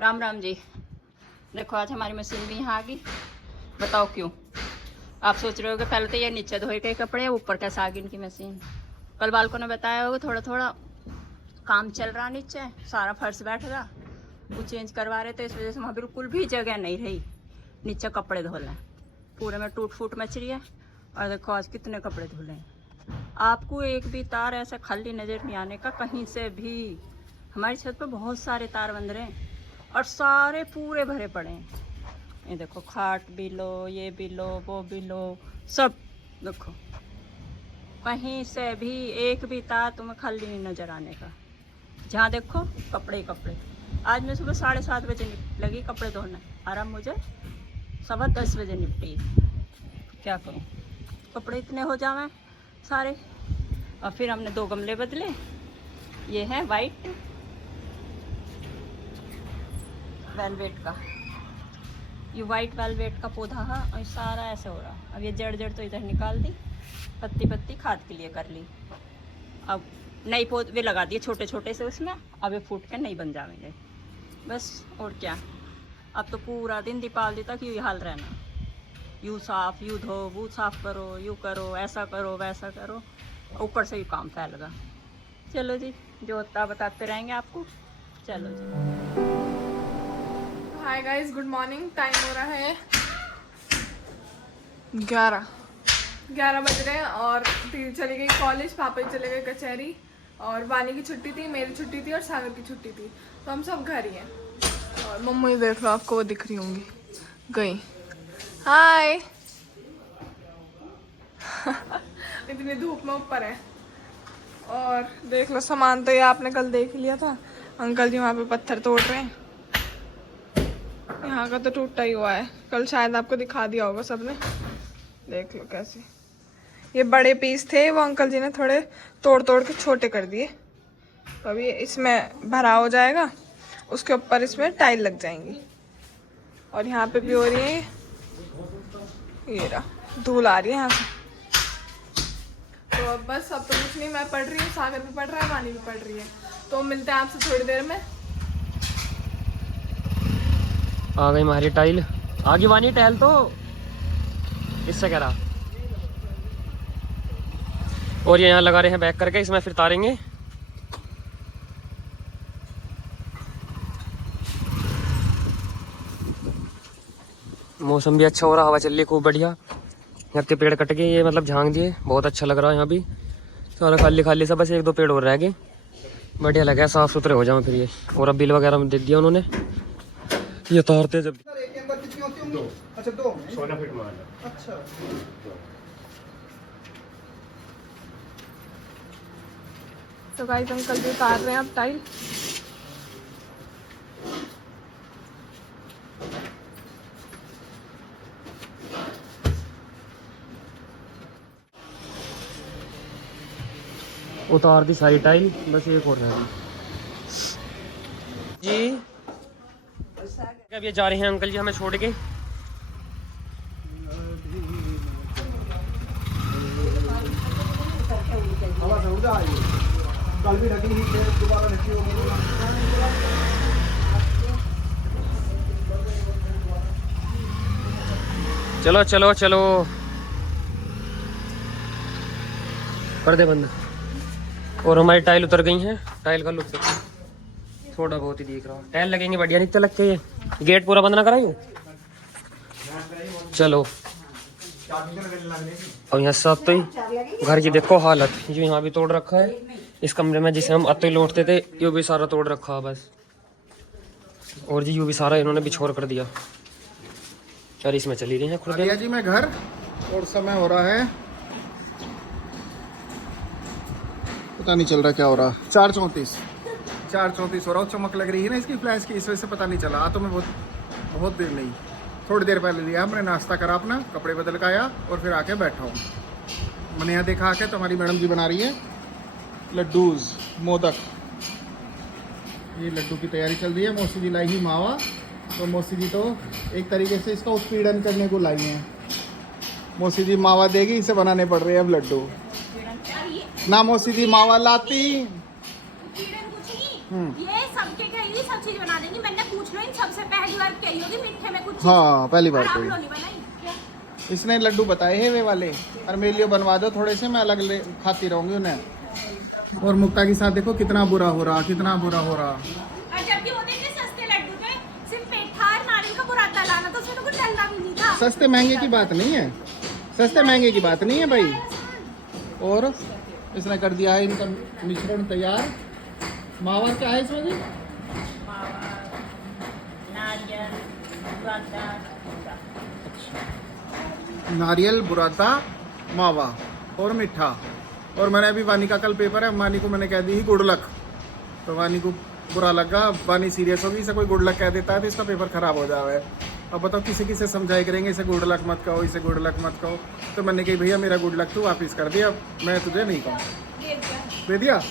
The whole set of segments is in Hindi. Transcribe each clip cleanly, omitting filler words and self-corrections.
राम राम जी। देखो आज हमारी मशीन भी यहाँ आ गई। बताओ क्यों? आप सोच रहे होगे पहले तो ये नीचे धोए के कपड़े, ऊपर कैसे आ गई इनकी मशीन। कल बालकों ने बताया होगा थोड़ा थोड़ा काम चल रहा, नीचे सारा फर्श बैठ रहा, वो चेंज करवा रहे थे, इस वजह से वहाँ बिल्कुल भी जगह नहीं रही नीचे कपड़े धो लें। पूरे में टूट फूट मच रही है। और देखो आज कितने कपड़े धुले हैं। आपको एक भी तार ऐसा खाली नज़र नहीं आने का कहीं से भी। हमारी छत पर बहुत सारे तार बंध रहे हैं और सारे पूरे भरे पड़े हैं। ये देखो खाट भी लो, ये भी लो, वो भी लो, सब देखो कहीं से भी एक भी तार तुम्हें खाली नहीं नज़र आने का। जहाँ देखो कपड़े कपड़े। आज मैं सुबह 7:30 बजे लगी कपड़े धोने, आराम मुझे 10:15 बजे निपटी। क्या करूँ, कपड़े इतने हो जावे सारे। और फिर हमने 2 गमले बदले। ये है वाइट वेलवेट का, ये वाइट वेलवेट का पौधा है और सारा ऐसे हो रहा। अब ये जड़ जड़ तो इधर निकाल दी, पत्ती पत्ती खाद के लिए कर ली। अब नई पौधे लगा दिए छोटे छोटे से उसमें, अब ये फूट के नहीं बन जाएंगे बस। और क्या, अब तो पूरा दिन दीपावली तक यूँ हाल रहना, यूँ साफ यूँ धो, वो साफ करो, यूँ करो, ऐसा करो, वैसा करो, ऊपर से ही काम फैलेगा। चलो जी, जो होता बताते रहेंगे आपको। चलो जी। Hi guys, good morning. Time हो रहा है 11 बज रहे हैं और दीदी चली गई कॉलेज, पापा ही चले गए कचहरी। और वानी की छुट्टी थी, मेरी छुट्टी थी और सागर की छुट्टी थी, तो हम सब घर ही हैं। और मम्मी देख लो, आपको वो दिख रही होंगी, गई। हाय इतनी धूप में ऊपर है। और देख लो सामान तो ये आपने कल देख लिया था, अंकल जी वहाँ पे पत्थर तोड़ रहे हैं। यहाँ का तो टूटा ही हुआ है, कल शायद आपको दिखा दिया होगा सबने। देख लो कैसे ये बड़े पीस थे, वो अंकल जी ने थोड़े तोड़ तोड़ के छोटे कर दिए। तो अभी इसमें भरा हो जाएगा, उसके ऊपर इसमें टाइल लग जाएंगी। और यहाँ पे भी हो रही है, ये रहा धूल आ रही है यहाँ से। तो अब बस, अब तो कुछ नहीं, मैं पढ़ रही हूँ, सागर भी पढ़ रहा है, वानी भी पढ़ रही है। तो मिलते हैं आपसे थोड़ी देर में। आ गई हमारी टाइल, आगे वानी टाइल तो इससे कह रहा। और ये यहाँ लगा रहे हैं बैक करके, इसमें फिर तारेंगे। मौसम भी अच्छा हो रहा, हवा चल रही है खूब बढ़िया। यहाँ के पेड़ कट गए, ये मतलब झांक दिए, बहुत अच्छा लग रहा है। यहाँ भी सारा खाली खाली सा, बस 1-2 पेड़ और रह गए। बढ़िया लगा, साफ सुथरे हो जाओ फिर ये। और अब बिल वगैरह में दे दिया उन्होंने, ये तारते जब। अच्छा 2 16 फीट मार। अच्छा तो गाइस अंकल जी उतार रहे हैं अब टाइल। उतार दी सारी टाइल, बस एक और रह गई जी। अब ये जा रहे हैं अंकल जी हमें छोड़ के। कल भी ढकी ही, फिर दोबारा ढकी होगी। चलो चलो चलो, कर दे बंद। और हमारी टाइल उतर गई हैं, टाइल का लुक थोड़ा बहुत ही दिख रहा। टाइल लगेंगे बढ़िया, नहीं तो लग के। ये गेट पूरा बंद ना कराएंगे। चलो, और यहाँ सब तो ही घर की देखो हालत, जो यहाँ भी तोड़ रखा है। इस कमरे में जिसे हम अत्ते लौटते थे, ये भी सारा तोड़ रखा है बस। और जी, ये भी सारा इन्होंने बिछोड़ कर दिया। और इसमें चली रही है खुद जी मैं घर, और समय हो रहा है, पता नहीं चल रहा क्या हो रहा। 4:34 हो रहा। चमक लग रही है ना इसकी फ्लैश की, इस वजह से पता नहीं चला। तो मैं बहुत देर नहीं, थोड़ी देर पहले लिया हमने, नाश्ता करा अपना, कपड़े बदल के आया और फिर आके बैठा हूँ। मैंने यहाँ देखा आके तो हमारी मैडम जी बना रही है लड्डूज, मोदक। ये लड्डू की तैयारी चल रही है। मौसी जी लाई ही मावा, तो मौसी जी तो एक तरीके से इसका उत्पीड़न करने को लाई हैं। मौसी जी मावा देगी, इसे बनाने पड़ रहे हैं अब लड्डू। ना मौसी जी मावा लाती। ये सबके सब चीज बना देंगी। मैंने पूछ लो इन सबसे पहली बार क्या ही होगी मीठे में कुछ हाँ पहली बार आप कोई लोली बनाई क्या? इसने लड्डू बताए हैं वे वाले, और मेरे लिए बनवा दो थोड़े से, मैं अलग खाती रहूंगी उन्हें। और मुक्ता के साथ देखो कितना बुरा हो रहा, कितना बुरा हो रहा। और जबकि वो देखते सस्ते लड्डू थे, सिर्फ पेठा और नारियल का बुरादा लाना, तो उसमें तो कुछ डलना भी नहीं था। सस्ते महंगे की बात नहीं है, सस्ते महंगे की बात नहीं है भाई। और इसने कर दिया है इनका मिश्रण तैयार। मावा क्या है इसमें जी? नारियल, बुरादा, मावा और मीठा। और मैंने अभी वानी का कल पेपर है, वानी को मैंने कह दी ही गुड लक, तो वानी को बुरा लगा, वानी सीरियस होगी, इसे कोई गुड लक कह देता है तो इसका पेपर खराब हो जावे। अब बताओ किसी किसे समझाई करेंगे, इसे गुड लक मत कहो, इसे गुड लक मत कहो। तो मैंने कही भैया मेरा गुड लक तू वापिस कर दिया, मैं तुझे नहीं कहूँ, दे दिया।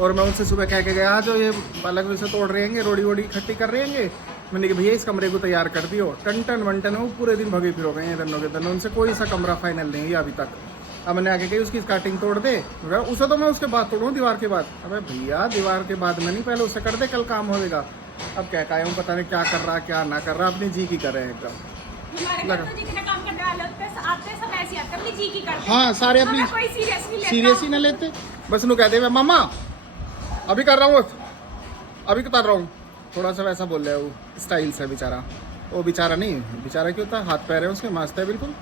और मैं उनसे सुबह कह के गया जो ये अलग से तोड़ रहे हैं, रोड़ी वोड़ी इकट्ठी कर रहे हैं, मैंने कहा भैया इस कमरे को तैयार कर दियो। टन वंटन वो पूरे दिन भगे फिर हो गए हैं दोनों के दोनों, उनसे कोई सा कमरा फाइनल नहीं है अभी तक। अब मैंने आके कही उसकी स्टार्टिंग तोड़ दे, उसे तो मैं उसके बाद तोड़ूँ दीवार के बाद। अबे भैया दीवार के बाद में नहीं, पहले उससे कर दे, कल काम होगा। अब क्या कहा हूँ पता नहीं क्या कर रहा क्या ना कर रहा, अपनी जी की कर रहे हैं एकदम। हाँ सारे अपनी सीरियस ही ना लेते, बस नु कह दे मामा अभी कर रहा हूँ, अभी उतार रहा हूँ, थोड़ा सा वैसा बोल रहा है वो स्टाइल से। बेचारा वो बेचारा नहीं, बेचारा क्यों होता, हाथ पैर है उसके मस्त है बिल्कुल।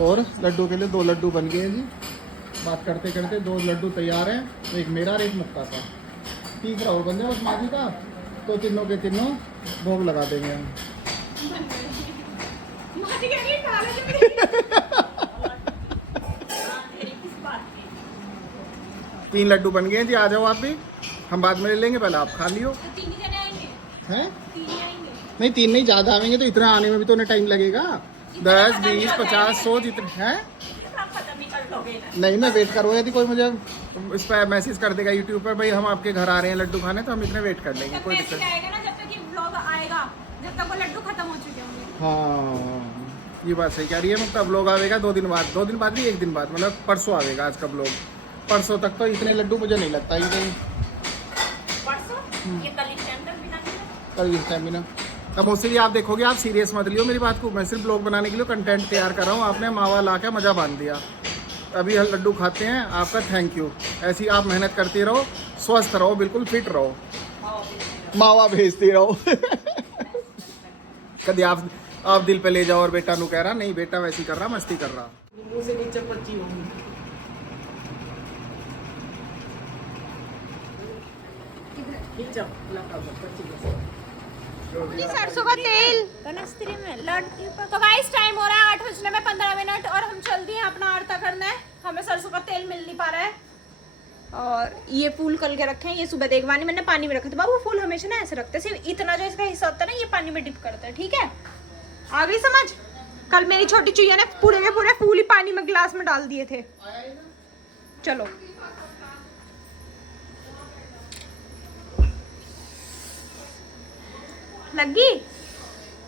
और लड्डू के लिए 2 लड्डू बन गए हैं जी, बात करते करते 2 लड्डू तैयार हैं, एक मेरा और एक मुक्ता का, तीसरा और बन जाए बस माजी का, तो तीनों के तीनों भोग लगा देंगे हम। 3 लड्डू बन गए हैं जी, आ जाओ आप भी, हम बाद में ले लेंगे, पहले आप खा लियो। हैं? नहीं 3 नहीं, ज़्यादा आएंगे तो इतना आने में भी तो उन्हें टाइम लगेगा, 10, 20, 50, 100 जितने हैं। नहीं मैं वेट करो, यदि कोई मुझे इस पर मैसेज कर देगा यूट्यूब पर भाई हम आपके घर आ रहे हैं लड्डू खाने, तो हम इतने वेट कर लेंगे, कोई दिक्कत नहीं। हाँ ये बात सही कह रही है, मतलब ब्लॉग आएगा 2 दिन बाद, 2 दिन बाद नहीं 1 दिन बाद, मतलब परसों आएगा आज का ब्लॉग। परसों तक तो इतने लड्डू मुझे नहीं लगता ही नहीं, कल इस टाइम भी ना। अब उससे भी आप देखोगे, आप सीरियस मत लियो मेरी बात को, मैं सिर्फ ब्लॉग बनाने के लिए कंटेंट तैयार कर रहा हूँ, आपने मावा ला के मज़ा बांध दिया। अभी हम लड्डू खाते हैं, आपका थैंक यू। ऐसी आप मेहनत करती रहो, स्वस्थ रहो, बिल्कुल फिट रहो, मावा भेजती रहो। कभी आप दिल पे ले जाओ और बेटा नु कह रहा नहीं, बेटा वैसी कर रहा, मस्ती कर रहा। सरसों का तेल तो गाइस टाइम हो रहा है 8 बजने में 15 मिनट, और हम चल दिए अपना आरता करना है, हमें सरसों का तेल मिल नहीं पा रहा है। और ये फूल कल के रखे हैं, ये सुबह देखवानी मैंने पानी में रखे थे, बाबू फूल हमेशा ना ऐसे रखते, सिर्फ इतना जो इसका हिस्सा होता है ना ये पानी में डिप करते हैं, ठीक है, आ गई समझ। कल मेरी छोटी चुईया ने पूरे के पूरे फूल ही पानी में गिलास में डाल दिए थे। चलो लगी,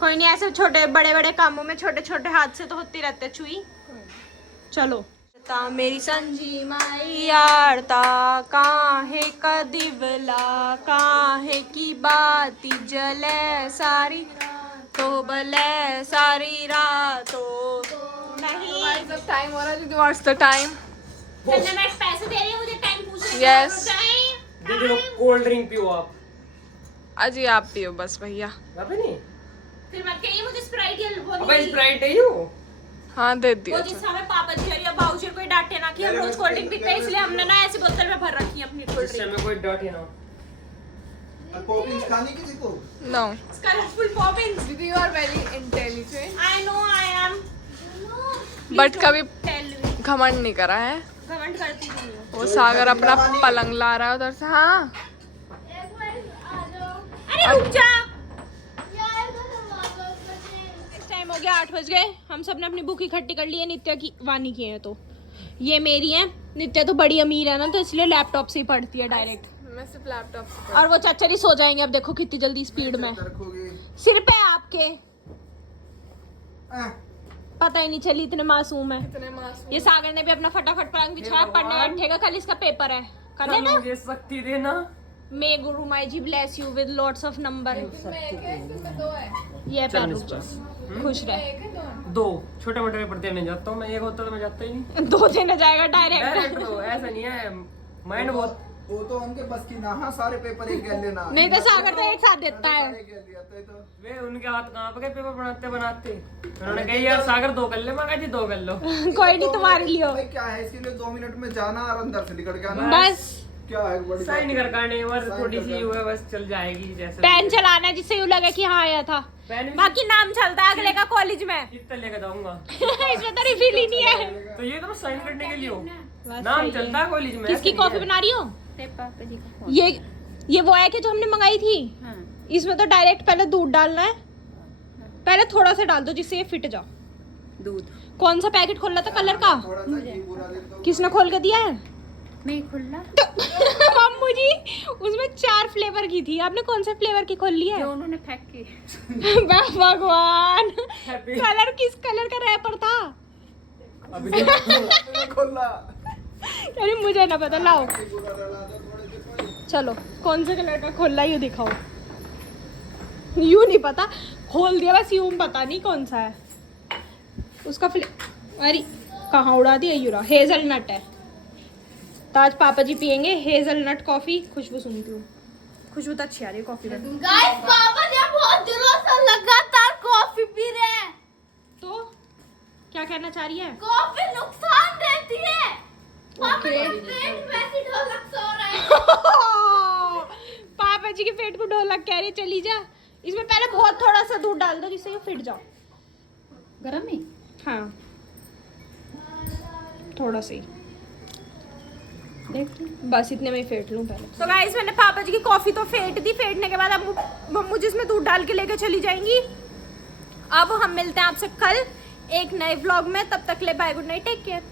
कोई नहीं, ऐसे छोटे बड़े बड़े कामों में छोटे छोटे हाथ से तो होती रहते चुई। चलो मेरी संजी माई आरता काहे का दिवला, काहे की बाती जले सारी तो बले सारी रातों नहीं। टाइम हो रहा है, व्हाट्स द टाइम? मैं पैसे दे रही हूँ, मुझे टाइम पूछ रही Yes. कोल्ड ड्रिंक पियो आप। अजी आप पियो बस भैया। नहीं फिर मत कहिए मुझे स्प्राइट या वो अबे नहीं, स्प्राइट दे दो। हाँ दे दियो। वो जिस समय पापा जी और या बाबूजी कोई डांटे ना कि हम रोज कोल्ड ड्रिंक पीते हैं, इसलिए हमने ना ऐसी बोतल में भर रखी है अपनी कोल्ड ड्रिंक। में कोई डॉट है ना। पॉपिंग्स खानी किसी को? No colourful Poppins. दीदी, you are very intelligent, I know I am, but कभी टेल मी, घमंड नहीं करा है। कमेंट करती नहीं हूँ। वो सागर अपना पलंग ला रहा है उधर से। हाँ अरे रुक जा, टाइम हो गया 8 बज गए, हम सब ने अपनी बुक इकट्ठी कर ली है, नित्या की वानी की है, तो ये मेरी है, नित्या तो बड़ी अमीर है ना, तो इसलिए लैपटॉप से ही पढ़ती है डायरेक्ट, मैं सिर्फ लैपटॉप से। और वो चच्चरी सो जाएंगे, अब देखो कितनी जल्दी स्पीड में सिर पे आपके पता ही नहीं चली, इतने मासूम है। इतने मासूम। ये सागर ने भी अपना फटाफट पलंग बिछाया, पढ़ने बैठेगा, कल इसका पेपर है, कर लेना। मुझे शक्ति देना। मे गुरु माई जी bless you with lots of number. ये पैर रुक जा, खुश रहे। 2 छोटे मोटे पेपर देने जाता हूँ मैं, एक होता तो मैं जाता ही नहीं। 2 देने जाएगा डायरेक्ट। डायरेक्ट दो, ऐसा नहीं है, माइंड बहुत। वो तो उनके बस की ना, हाँ सारे पेपर एक गैल लेना। नहीं तो सागर तो एक साथ देता है। वे उनके हाथ कहाँ पे गए पेपर बनाते बनाते, उन्होंने कहा यार सागर 2 कर ले, मैं कहा जी 2 कर लो। कोई नहीं तुम्हारे लिए हो। भाई क्या है इसके लिए 2 मिनट में जाना और अंदर से निकल के आना। बस क्या है बड़ी साइन नहीं बात? कर करने, बस साइन थोड़ी कर सी हुआ, बस चल जाएगी जैसे। पेन चलाना है जिससे यूं लगे कि हाँ आया था। पेन बाकी नाम चलता है अगले का कॉलेज में। कितना लेकर जाऊंगा? इसमें तो रिफिल ही नहीं है। तो ये तो बस साइन करने के लिए हो, बस नाम सही है। चलता है कॉलेज में। किसकी ऐसा नहीं कॉफी है। बना रही हो? पापा जी का फोन। ये वो है कि जो हमने मंगाई थी। हाँ। इसमें तो डायरेक्ट पहले दूध डालना है, पहले थोड़ा सा डाल दो जिससे ये फिट जाओ। दूध कौन सा पैकेट खोलना था कलर का? थोड़ा सा घी पूरा दे दो। किसने खोल के दिया है? मैं खुला मम्मू जी, उसमें 4 फ्लेवर की थी, आपने कौन से फ्लेवर की खोल ली है? जो उन्होंने फेंक की। भगवान, कलर किस कलर का रैपर था? अभी तो खोला। अरे मुझे ना पता, लाओ पूरा डाला दो थोड़े से। चलो कौन से कलर का खोला है ये दिखाओ। यूं नहीं पता, खोल दिया बस, यूं पता नहीं कौन सा है उसका अरे कहाँ उड़ा दिया? यूरा हेजलनट है। तो आज पापा जी पियेंगे हेजलनट कॉफी। खुशबू सुनती हूँ, खुशबू तो अच्छी आ रही है कॉफी में। गाइस पापा ने बहुत दिनों से लगातार कॉफी पी रहे हैं। तो क्या कहना चाह रही है? कॉफी नुकसान देती है। पापा ओके। के पेट में ऐसी ढोलक सो रहा है। पापा जी के पेट को ढोलक कह रही, चली जा। इसमें पहले बहुत थोड़ा सा दूध डाल दो जिससे ये फिट जाओ। गरम है। हाँ थोड़ा सी, बस इतने में ही फेंट लूं पहले। तो गाइस मैंने पापा जी की कॉफी तो फेंट दी। फेंटने के बाद अब मम्मू जिसमें दूध डाल के लेके चली जाएंगी। अब हम मिलते हैं आपसे कल एक नए व्लॉग में, तब तक ले bye, good night, take care.